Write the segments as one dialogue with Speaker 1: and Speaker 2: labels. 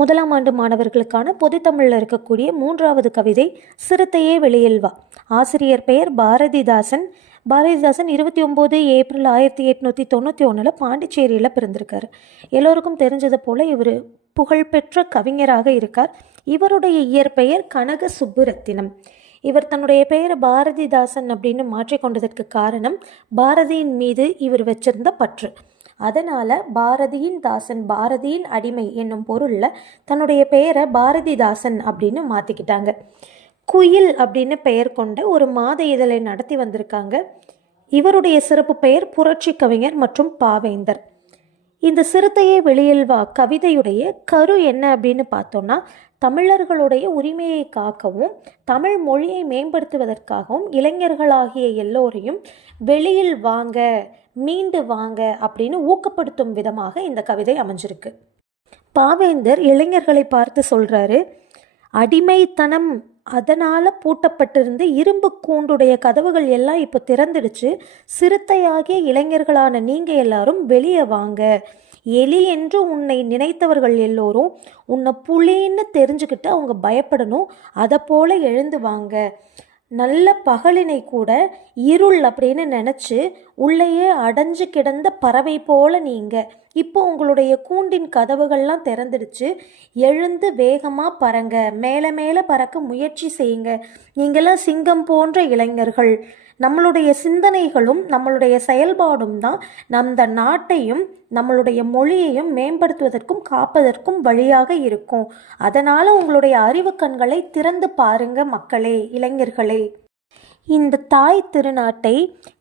Speaker 1: முதலாம் ஆண்டு மாணவர்களுக்கான பொதுத்தமிழில் இருக்கக்கூடிய மூன்றாவது கவிதை சிறுத்தையே வெளியில் வா ஆசிரியர் பெயர் பாரதிதாசன். பாரதிதாசன் இருபத்தி ஒம்பது ஏப்ரல் ஆயிரத்தி எட்நூற்றி தொண்ணூற்றி ஒன்றில் பாண்டிச்சேரியில் பிறந்திருக்கார். எல்லோருக்கும் தெரிஞ்சது போல் இவர் புகழ்பெற்ற கவிஞராக இருக்கார். இவருடைய இயற்பெயர் கனக சுப்புரத்தினம் இவர் தன்னுடைய பெயரை பாரதிதாசன் அப்படின்னு மாற்றிக்கொண்டதற்கு காரணம் பாரதியின் மீது இவர் வச்சிருந்த பற்று. அதனால் பாரதியின் தாசன் பாரதியின் அடிமை என்னும் பொருளில் தன்னுடைய பெயரை பாரதிதாசன் அப்படின்னு மாற்றிக்கிட்டாங்க குயில் அப்படின்னு பெயர் கொண்ட ஒரு மாத இதழை நடத்தி வந்திருக்காங்க. இவருடைய சிறப்பு பெயர் புரட்சி கவிஞர் மற்றும் பாவேந்தர். இந்த சிறுத்தையை வெளியில் வா கவிதையுடைய கரு என்ன அப்படின்னு பார்த்தோம்னா தமிழர்களுடைய உரிமையை காக்கவும் தமிழ் மொழியை மேம்படுத்துவதற்காகவும் இளைஞர்களாகிய எல்லோரையும் வெளியில் வாங்க மீண்டு வாங்க அப்படின்னு ஊக்கப்படுத்தும் விதமாக இந்த கவிதை அமைஞ்சிருக்கு. பாவேந்தர் இளைஞர்களை பார்த்து சொல்கிறாரு அடிமைத்தனம் அதனால் பூட்டப்பட்டிருந்த இரும்பு கூண்டுடைய கதவுகள் எல்லாம் இப்போ திறந்துடுச்சு. சிறுத்தையாகிய இளைஞர்களான நீங்கள் எல்லாரும் வெளியே வாங்க. எலி என்று உன்னை நினைத்தவர்கள் எல்லோரும் உன்னை புலின்னு தெரிஞ்சுக்கிட்டு அவங்க பயப்படணும். அதை போல் எழுந்து வாங்க. நல்ல பகலினை கூட இருள் அப்படின்னு நினச்சி உள்ளேயே அடைஞ்சு கிடந்த பறவை போல நீங்கள் இப்போ உங்களுடைய கூண்டின் கதவுகள்லாம் திறந்துடுச்சு. எழுந்து வேகமாக பறங்க. மேலே மேலே பறக்க முயற்சி செய்யுங்க. நீங்களாம் சிங்கம் போன்ற இளைஞர்கள். நம்மளுடைய சிந்தனைகளும் நம்மளுடைய செயல்பாடும் தான் நம்ம நாட்டையும் நம்மளுடைய மொழியையும் மேம்படுத்துவதற்கும் காப்பதற்கும் வழியாக இருக்கும். அதனால் உங்களுடைய அறிவு கண்களை திறந்து பாருங்க மக்களே இளைஞர்களே. இந்த தாய் திருநாட்டை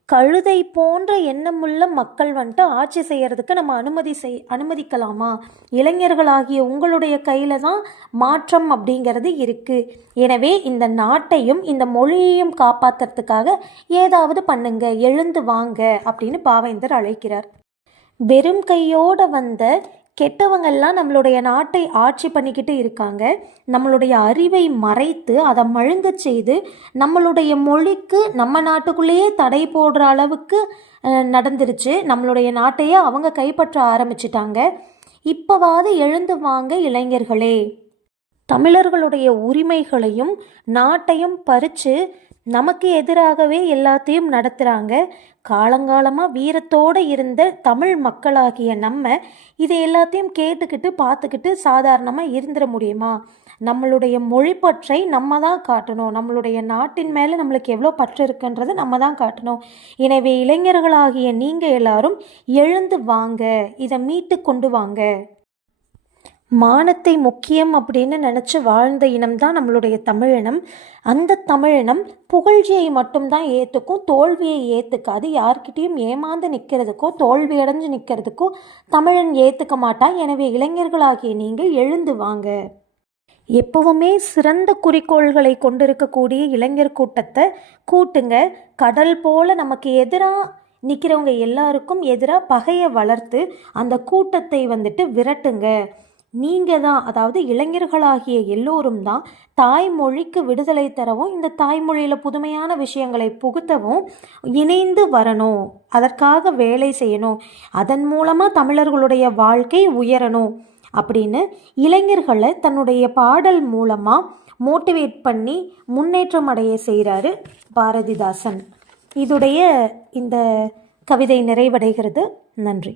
Speaker 1: கழுதை போன்ற எண்ணமுள்ள மக்கள் வந்துட்டு ஆட்சி செய்கிறதுக்கு நம்ம அனுமதி செய் அனுமதிக்கலாமா? இளைஞர்களாகிய உங்களுடைய கையில் தான் மாற்றம் அப்படிங்கிறது இருக்குது எனவே இந்த நாட்டையும் இந்த மொழியையும் காப்பாற்றுறதுக்காக ஏதாவது பண்ணுங்க எழுந்து வாங்க அப்படின்னு பாவேந்தர் அழைக்கிறார். வெறும் கையோடு வந்த கெட்டவங்கள்லாம் நம்மளுடைய நாட்டை ஆட்சி பண்ணிக்கிட்டு இருக்காங்க. நம்மளுடைய அறிவை மறைத்து அதை மழுங்க செய்து நம்மளுடைய மொழிக்கு நம்ம நாட்டுக்குள்ளேயே தடை போடுற அளவுக்கு நடந்துருச்சு. நம்மளுடைய நாட்டையே அவங்க கைப்பற்ற ஆரம்பிச்சிட்டாங்க. இப்போவாது எழுந்து வாங்க இளைஞர்களே. தமிழர்களுடைய உரிமைகளையும் நாட்டையும் பறித்து நமக்கு எதிராகவே எல்லாத்தையும் நடத்துகிறாங்க காலங்காலமாக வீரத்தோடு இருந்த தமிழ் மக்களாகிய நம்ம இதை எல்லாத்தையும் கேட்டுக்கிட்டு பார்த்துக்கிட்டு சாதாரணமாக இருந்துட முடியுமா? நம்மளுடைய மொழி பற்றை நம்ம தான் காட்டணும். நம்மளுடைய நாட்டின் மேலே நம்மளுக்கு எவ்வளோ பற்று இருக்குன்றதை நம்ம தான் காட்டணும். எனவே இளைஞர்களாகிய நீங்கள் எல்லாரும் எழுந்து வாங்க. இதை மீட்டு கொண்டு வாங்க. மானத்தை முக்கியம் அப்படின்னு நினச்சி வாழ்ந்த இனம் தான் நம்மளுடைய தமிழினம் அந்த தமிழினம் புகழ்ச்சியை மட்டும்தான் ஏற்றுக்கும் தோல்வியை ஏற்றுக்காது யார்கிட்டேயும் ஏமாந்து நிற்கிறதுக்கோ தோல்வி அடைஞ்சு நிற்கிறதுக்கோ தமிழன் ஏற்றுக்க மாட்டான் எனவே இளைஞர்களாகிய நீங்கள் எழுந்து வாங்க. எப்பவுமே சிறந்த குறிக்கோள்களை கொண்டிருக்கக்கூடிய இளைஞர் கூட்டத்தை கூட்டுங்க. கடல் போல நமக்கு எதிராக நிற்கிறவங்க எல்லாருக்கும் எதிராக பகையை வளர்த்து அந்த கூட்டத்தை வந்துட்டு விரட்டுங்க. நீங்கள் தான் அதாவது இளைஞர்களாகிய எல்லோரும் தான் தாய்மொழிக்கு விடுதலை தரவும் இந்த தாய்மொழியில் புதுமையான விஷயங்களை புகுத்தவும் இணைந்து வரணும். அதற்காக வேலை செய்யணும். அதன் மூலமாக தமிழர்களுடைய வாழ்க்கை உயரணும் அப்படின்னு இளைஞர்களை தன்னுடைய பாடல் மூலமாக மோட்டிவேட் பண்ணி முன்னேற்றம் அடைய செய்கிறாரு பாரதிதாசன். இதுடைய இந்த கவிதை நிறைவடைகிறது. நன்றி.